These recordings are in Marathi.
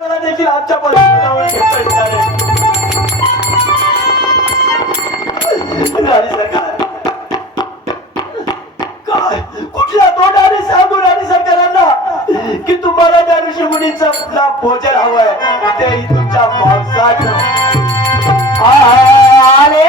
देखील आमच्या काय कुठल्या तोंडाने सांगून आणि सरकारांना कि तुम्हाला त्या ऋषीमुनीचा भोजन हवंय ते तुमच्या मांसात आले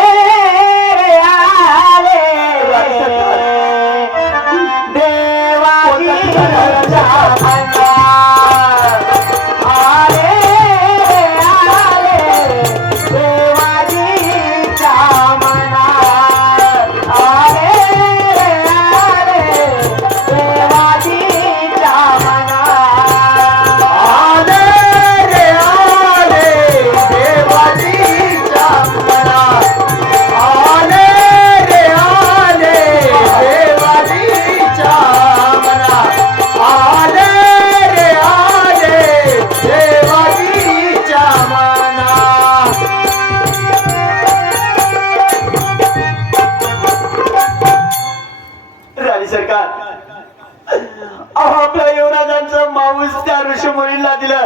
त्या ऋषीमुनींना दिलं.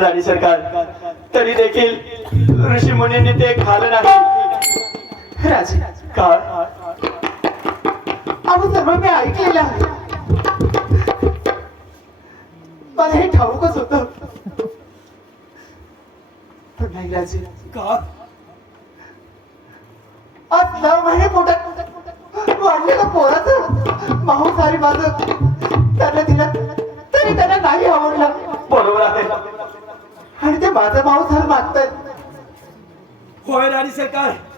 राणी सरकार तरी देखील ऋषीमुनींनी ते खाल्लं नाही. राजे का? अहो सर्व मी ऐकलेलं आहे. मला हे ठाऊकच होत. पण नाही राजे. का? आज नऊ महिने पोटात वाढलेलं पोराचं मांसाहारी माझं. होय राणी सरकार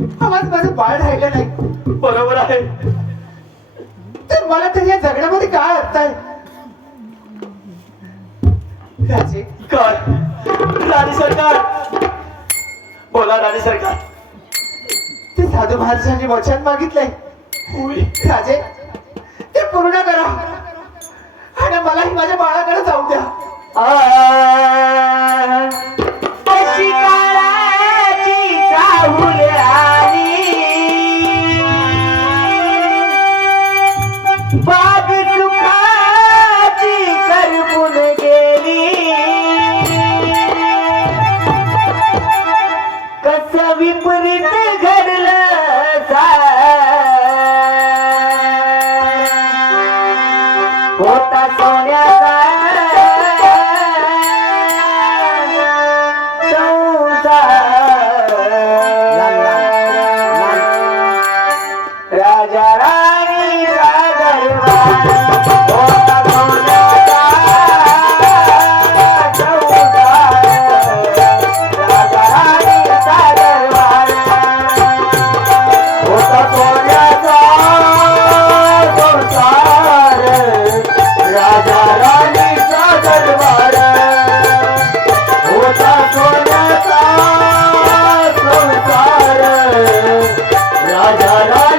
आवाज माझं बाळ राहिलं नाही. बरोबर आहे. तर मला तर या जगण्यामध्ये काय अर्थ आहे? राजे. काय? राणी सरकार. बोला राणी सरकार. ते साधू महाराजांनी वचन मागितलंय. राजे ते पूर्ण करा. आणि मलाही माझ्या बाळाकडे जाऊ द्या. पुरीत घडलं होता सोन्याचा राजा. राजा राजा